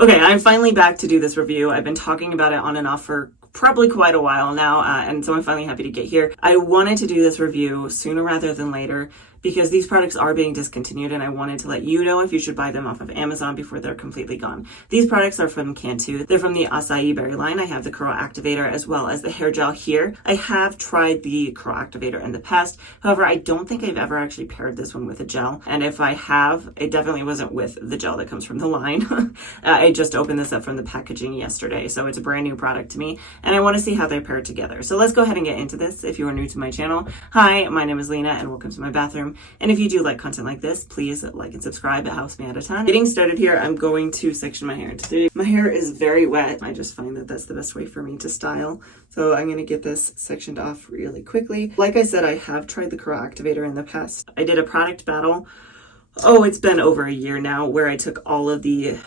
Okay, I'm finally back to do this review. I've been talking about it on and off for probably quite a while now, and so I'm finally happy to get here. I wanted to do this review sooner rather than later because these products are being discontinued, and I wanted to let you know if you should buy them off of Amazon before they're completely gone. These products are from Cantu. They're from the Acai berry line. I have the Curl Activator as well as the hair gel here. I have tried the Curl Activator in the past. However, I don't think I've ever actually paired this one with a gel, and if I have, it definitely wasn't with the gel that comes from the line. I just opened this up from the packaging yesterday, so it's a brand new product to me, and I want to see how they pair together. So let's go ahead and get into this. If you are new to my channel, hi, my name is Lena, and welcome to my bathroom. And if you do like content like this, please like and subscribe. It helps me out a ton. Getting started here, I'm going to section my hair into three. My hair is very wet. I just find that that's the best way for me to style. So I'm going to get this sectioned off really quickly. Like I said, I have tried the Curl Activator in the past. I did a product battle. Oh, it's been over a year now, where I took all of the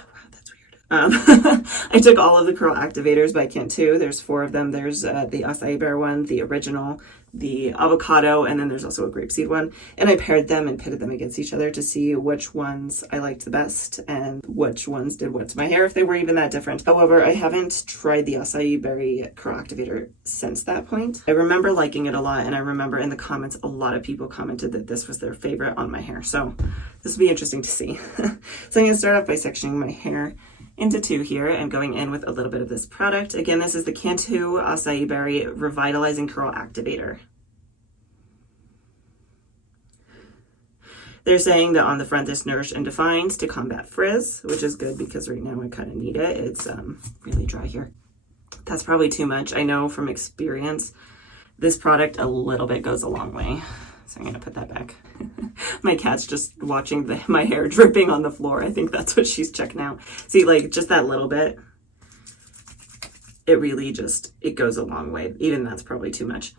I took all of the Curl Activators by Cantu. There's 4 of them. There's the acai bear one, the original, the avocado, and then there's also a grapeseed one. And I paired them and pitted them against each other to see which ones I liked the best and which ones did what to my hair, if they were even that different. However, I haven't tried the acai berry Curl Activator since that point. I remember liking it a lot, and I remember in the comments a lot of people commented that this was their favorite on my hair. So this will be interesting to see. So I'm going to start off by sectioning my hair into 2 here and going in with a little bit of this product. Again, this is the Cantu Acai Berry Revitalizing Curl Activator. They're saying that on the front, this nourished and defines to combat frizz, which is good because right now I kind of need it. It's really dry here. That's probably too much. I know from experience, this product a little bit goes a long way. So I'm going to put that back. My cat's just watching my hair dripping on the floor. I think that's what she's checking out. See, like just that little bit, it really just, it goes a long way. Even that's probably too much.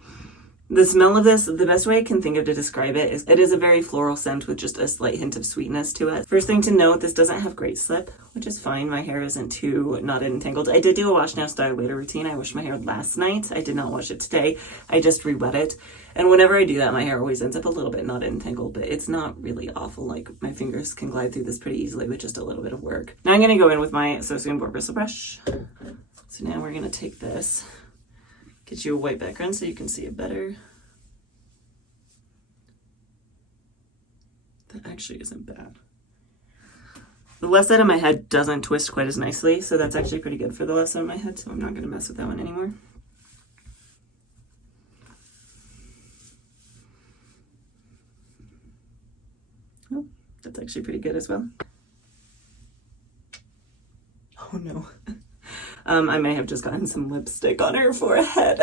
The smell of this, the best way I can think of to describe it is a very floral scent with just a slight hint of sweetness to it. First thing to note, this doesn't have great slip, which is fine. My hair isn't too knotted and tangled. I did do a wash now, style later routine. I washed my hair last night. I did not wash it today. I just re-wet it. And whenever I do that, my hair always ends up a little bit knotted and tangled, but it's not really awful. Like my fingers can glide through this pretty easily with just a little bit of work. Now I'm going to go in with my SOTC board bristle brush. So now we're going to take this, get you a white background so you can see it better. That actually isn't bad. The left side of my head doesn't twist quite as nicely, so that's actually pretty good for the left side of my head, so I'm not going to mess with that one anymore. Oh, that's actually pretty good as well. Oh no. I may have just gotten some lipstick on her forehead.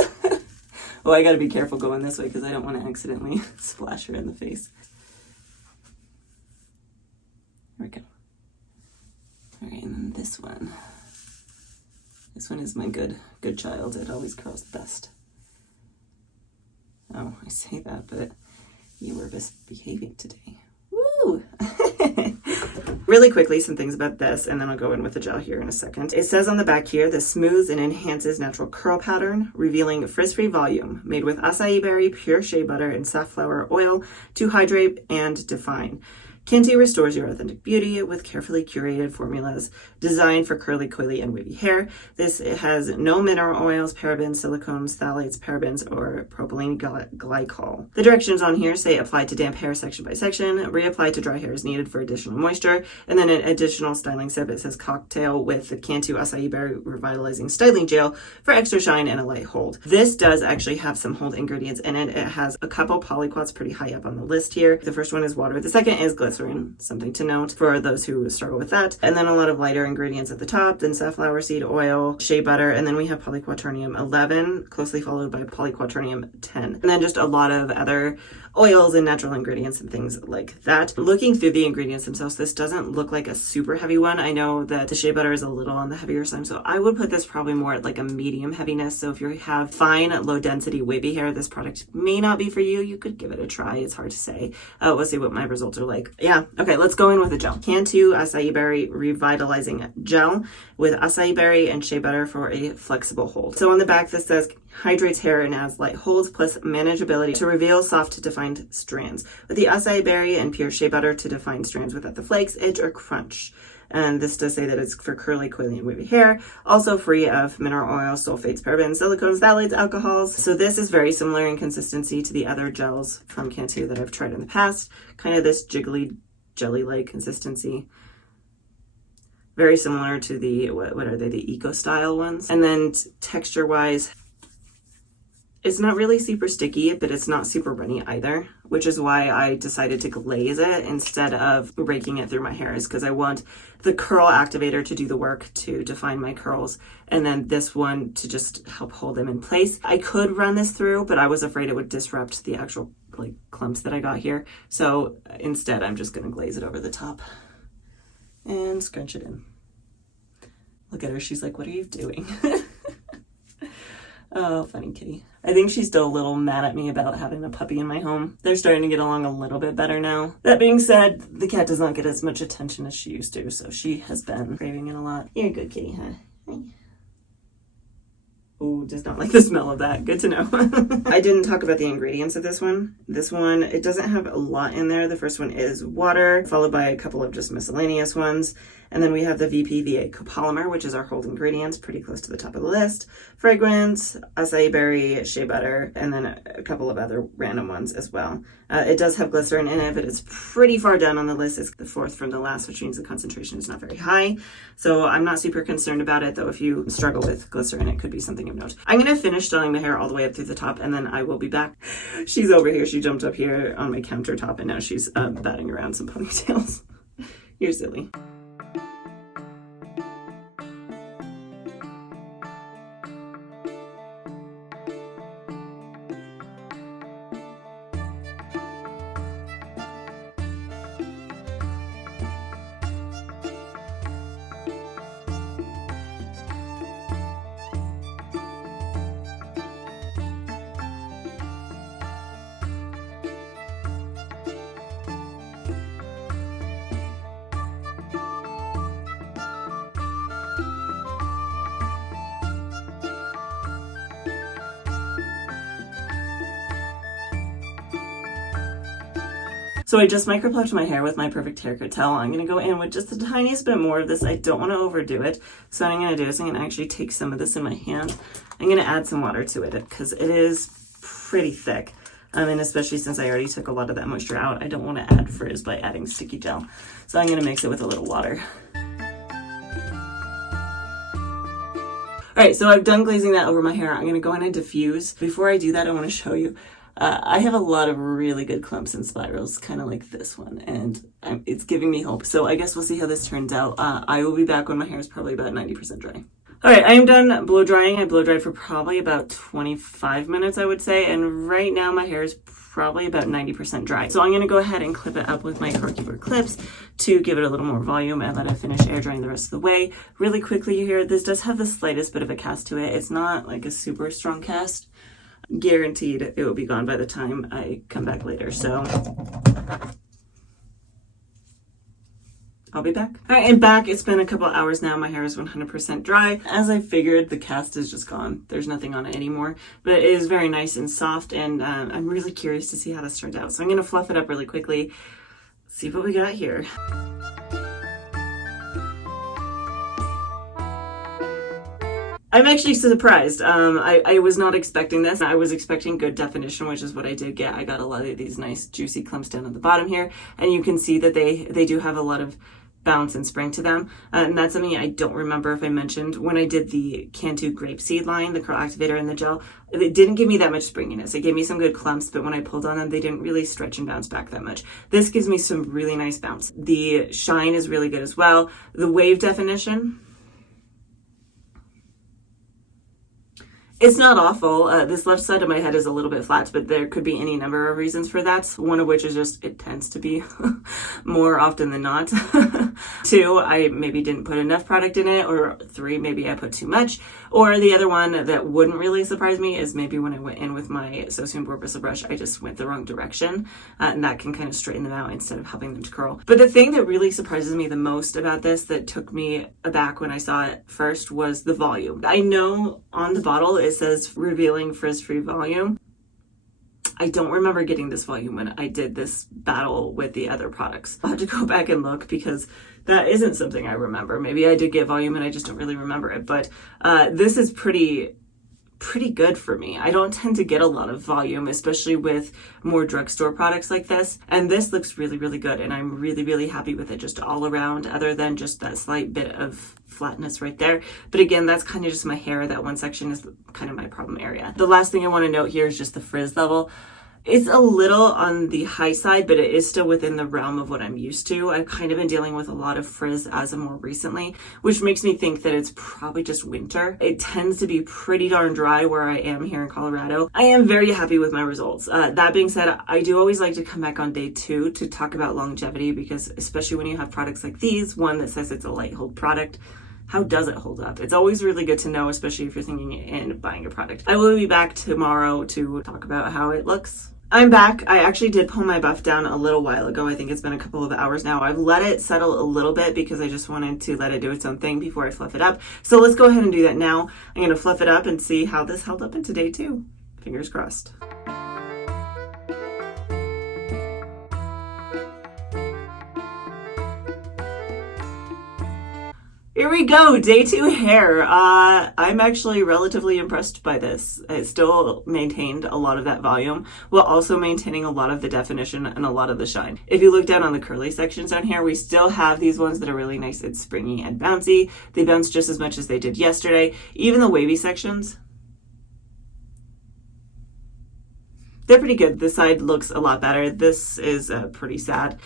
Oh, I gotta be careful going this way because I don't want to accidentally splash her in the face. There we go. All right, and then this one. This one is my good child. It always curls best. Oh, I say that, but you were misbehaving today. Woo! Really quickly, some things about this, and then I'll go in with the gel here in a second. It says on the back here, this smooths and enhances natural curl pattern, revealing frizz-free volume, made with acai berry, pure shea butter, and safflower oil to hydrate and define. Cantu restores your authentic beauty with carefully curated formulas designed for curly, coily, and wavy hair. It has no mineral oils, parabens, silicones, phthalates, parabens, or propylene glycol. The directions on here say apply to damp hair section by section, reapply to dry hair as needed for additional moisture, and then an additional styling step. It says cocktail with the Cantu Acai Berry Revitalizing Styling Gel for extra shine and a light hold. This does actually have some hold ingredients in it. It has a couple polyquats pretty high up on the list here. The first one is water. The second is glycerin, something to note for those who struggle with that. And then a lot of lighter ingredients at the top, then safflower seed oil, shea butter, and then we have polyquaternium 11, closely followed by polyquaternium 10. And then just a lot of other oils and natural ingredients and things like that. Looking through the ingredients themselves, this doesn't look like a super heavy one. I know that the shea butter is a little on the heavier side, so I would put this probably more at like a medium heaviness. So if you have fine, low density wavy hair, this product may not be for you. You could give it a try. It's hard to say. We'll see what my results are like. Yeah. Okay, let's go in with the gel. Cantu Acai Berry Revitalizing Gel with acai berry and shea butter for a flexible hold. So on the back, this says hydrates hair and adds light holds plus manageability to reveal soft defined strands. With the acai berry and pure shea butter to define strands without the flakes, edge, or crunch. And this does say that it's for curly, coily, and wavy hair. Also free of mineral oil, sulfates, parabens, silicones, phthalates, alcohols. So this is very similar in consistency to the other gels from Cantu that I've tried in the past. Kind of this jiggly, jelly-like consistency. Very similar to the, what are they, the Eco Style ones. And then texture-wise, it's not really super sticky, but it's not super runny either, which is why I decided to glaze it instead of raking it through my hair, is because I want the curl activator to do the work to define my curls, and then this one to just help hold them in place. I could run this through, but I was afraid it would disrupt the actual like clumps that I got here. So instead, I'm just gonna glaze it over the top and scrunch it in. Look at her, she's like, what are you doing? Oh, funny kitty. I think she's still a little mad at me about having a puppy in my home. They're starting to get along a little bit better now. That being said, the cat does not get as much attention as she used to, so she has been craving it a lot. You're a good kitty, huh? Hi. Oh, does not like the smell of that. Good to know. I didn't talk about the ingredients of this one. This one, it doesn't have a lot in there. The first one is water, followed by a couple of just miscellaneous ones. And then we have the VPVA copolymer, which is our hold ingredients, pretty close to the top of the list. Fragrance, acai berry, shea butter, and then a couple of other random ones as well. It does have glycerin in it, but it's pretty far down on the list. It's the fourth from the last, which means the concentration is not very high. So I'm not super concerned about it, though if you struggle with glycerin, it could be something of note. I'm gonna finish styling my hair all the way up through the top, and then I will be back. She's over here. She jumped up here on my countertop, and now she's batting around some ponytails. You're silly. So I just microplucked my hair with my Perfect Haircut towel. I'm going to go in with just the tiniest bit more of this. I don't want to overdo it. So what I'm going to do is I'm going to actually take some of this in my hand. I'm going to add some water to it because it is pretty thick. And especially since I already took a lot of that moisture out, I don't want to add frizz by adding sticky gel. So I'm going to mix it with a little water. All right, so I've done glazing that over my hair. I'm going to go in and diffuse. Before I do that, I want to show you. I have a lot of really good clumps and spirals, kind of like this one, and it's giving me hope. So I guess we'll see how this turns out. I will be back when my hair is probably about 90% dry. All right, I am done blow drying. I blow dried for probably about 25 minutes, I would say, and right now my hair is probably about 90% dry. So I'm going to go ahead and clip it up with my Corky clips to give it a little more volume and let it finish air drying the rest of the way. Really quickly here, this does have the slightest bit of a cast to it. It's not like a super strong cast. Guaranteed it will be gone by the time I come back later, so I'll be back. All right, I'm back. It's been a couple hours now. My hair is 100% dry. As I figured, the cast is just gone. There's nothing on it anymore, but it is very nice and soft, and I'm really curious to see how this turns out. So I'm going to fluff it up really quickly, see what we got here. I'm actually surprised. I was not expecting this. I was expecting good definition, which is what I did get. I got a lot of these nice juicy clumps down at the bottom here, and you can see that they do have a lot of bounce and spring to them. And that's something I don't remember if I mentioned when I did the Cantu Grapeseed line, the curl activator and the gel. It didn't give me that much springiness. It gave me some good clumps, but when I pulled on them, they didn't really stretch and bounce back that much. This gives me some really nice bounce. The shine is really good as well. The wave definition, it's not awful. This left side of my head is a little bit flat, but there could be any number of reasons for that. One of which is just it tends to be more often than not. 2, I maybe didn't put enough product in it, or 3, maybe I put too much. Or the other one that wouldn't really surprise me is maybe when I went in with my So Board Bristle brush, I just went the wrong direction, and that can kind of straighten them out instead of helping them to curl. But the thing that really surprises me the most about this, that took me aback when I saw it first, was the volume. I know on the bottle it says revealing frizz-free volume. I don't remember getting this volume when I did this battle with the other products. I'll have to go back and look because that isn't something I remember. Maybe I did get volume and I just don't really remember it, but this is pretty good for me. I don't tend to get a lot of volume, especially with more drugstore products like this. And this looks really, really good. And I'm really, really happy with it just all around, other than just that slight bit of flatness right there. But again, that's kind of just my hair. That one section is kind of my problem area. The last thing I want to note here is just the frizz level. It's a little on the high side, but it is still within the realm of what I'm used to. I've kind of been dealing with a lot of frizz as of more recently, which makes me think that it's probably just winter. It tends to be pretty darn dry where I am here in Colorado. I am very happy with my results. That being said, I do always like to come back on day 2 to talk about longevity, because especially when you have products like these, one that says it's a light hold product, how does it hold up? It's always really good to know, especially if you're thinking in buying a product. I will be back tomorrow to talk about how it looks. I'm back. I actually did pull my buff down a little while ago. I think it's been a couple of hours now. I've let it settle a little bit because I just wanted to let it do its own thing before I fluff it up. So let's go ahead and do that now. I'm going to fluff it up and see how this held up into day 2. Fingers crossed. Here we go, day 2 hair. I'm actually relatively impressed by this. It still maintained a lot of that volume while also maintaining a lot of the definition and a lot of the shine. If you look down on the curly sections down here, we still have these ones that are really nice and springy and bouncy. They bounce just as much as they did yesterday. Even the wavy sections, they're pretty good. This side looks a lot better. This is pretty sad.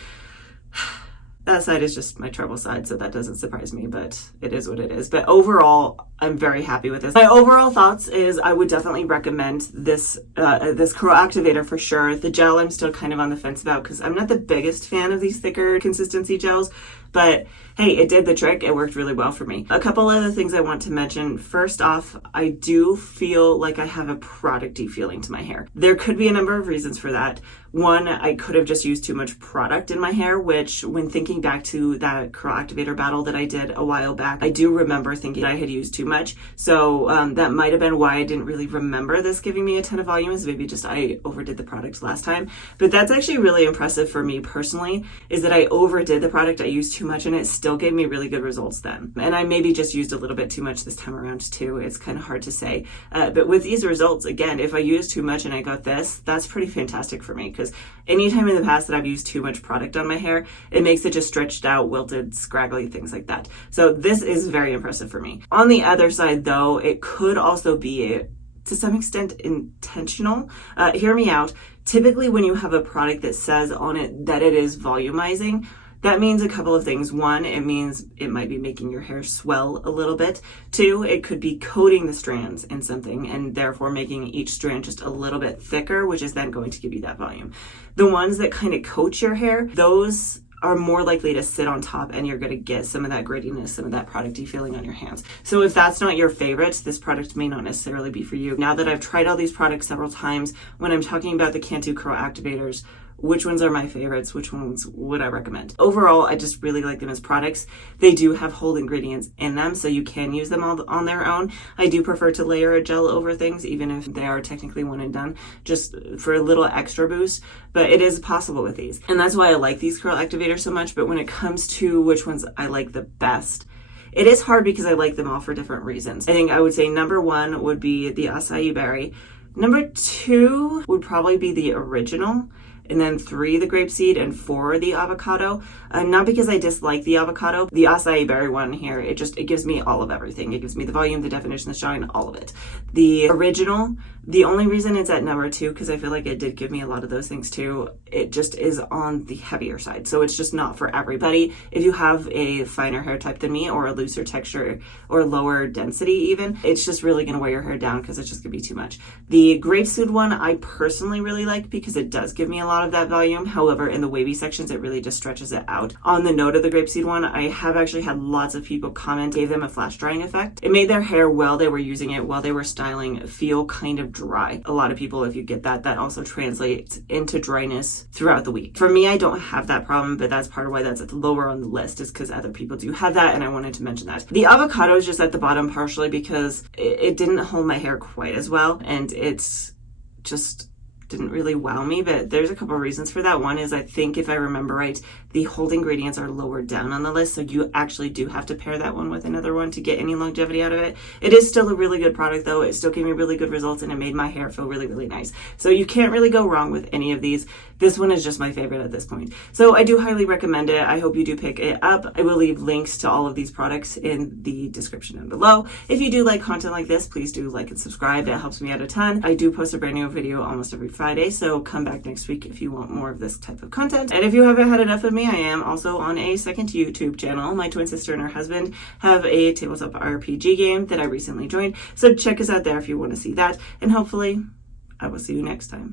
That side is just my trouble side, so that doesn't surprise me, but it is what it is. But overall, I'm very happy with this. My overall thoughts is I would definitely recommend this this Curl Activator for sure. The gel I'm still kind of on the fence about because I'm not the biggest fan of these thicker consistency gels, but hey, it did the trick. It worked really well for me. A couple other things I want to mention. First off, I do feel like I have a producty feeling to my hair. There could be a number of reasons for that. One, I could have just used too much product in my hair, which when thinking back to that Curl Activator battle that I did a while back, I do remember thinking I had used too much. So that might have been why I didn't really remember this giving me a ton of volume, is maybe just I overdid the product last time. But that's actually really impressive for me personally, is that I overdid the product. I used too much and it still gave me really good results then. And I maybe just used a little bit too much this time around too. It's kind of hard to say. But with these results, again, if I used too much and I got this, that's pretty fantastic for me, because anytime in the past that I've used too much product on my hair, it makes it just stretched out, wilted, scraggly, things like that. So this is very impressive for me. On the other side though, it could also be to some extent intentional. Hear me out. Typically when you have a product that says on it that it is volumizing, that means a couple of things. One, it means it might be making your hair swell a little bit. Two, it could be coating the strands in something and therefore making each strand just a little bit thicker, which is then going to give you that volume. The ones that kind of coat your hair, those are more likely to sit on top and you're going to get some of that grittiness, some of that producty feeling on your hands. So if that's not your favorite, this product may not necessarily be for you. Now that I've tried all these products several times, when I'm talking about the Cantu Curl Activators, which ones are my favorites? Which ones would I recommend? Overall, I just really like them as products. They do have whole ingredients in them, so you can use them all on their own. I do prefer to layer a gel over things, even if they are technically one and done, just for a little extra boost. But it is possible with these. And that's why I like these Curl Activators so much. But when it comes to which ones I like the best, it is hard because I like them all for different reasons. I think I would say number 1 would be the acai berry. Number 2 would probably be the original. And then 3, the grapeseed, and 4, the avocado. Not because I dislike the avocado. The acai berry one here, it gives me all of everything. It gives me the volume, the definition, the shine, all of it. The original, the only reason it's at number 2, because I feel like it did give me a lot of those things too, it just is on the heavier side. So it's just not for everybody. If you have a finer hair type than me, or a looser texture, or lower density even, it's just really gonna weigh your hair down because it's just gonna be too much. The grapeseed one, I personally really like because it does give me a lot of that volume. However, in the wavy sections, it really just stretches it out. On the note of the grapeseed one, I have actually had lots of people comment, gave them a flash drying effect. It made their hair, while they were using it, while they were styling, feel kind of dry. A lot of people, if you get that, that also translates into dryness throughout the week. For me, I don't have that problem, but that's part of why that's at the lower on the list, is because other people do have that, and I wanted to mention that. The avocado is just at the bottom partially because it didn't hold my hair quite as well, and it's just didn't really wow me, but there's a couple of reasons for that. One is I think if I remember right, the hold ingredients are lower down on the list, so you actually do have to pair that one with another one to get any longevity out of it. It is still a really good product though. It still gave me really good results and it made my hair feel really, really nice. So you can't really go wrong with any of these. This one is just my favorite at this point. So I do highly recommend it. I hope you do pick it up. I will leave links to all of these products in the description down below. If you do like content like this, please do like and subscribe. It helps me out a ton. I do post a brand new video almost every Friday, so come back next week if you want more of this type of content. And if you haven't had enough of me, I am also on a second YouTube channel. My twin sister and her husband have a tabletop RPG game that I recently joined, so check us out there if you want to see that, and hopefully I will see you next time.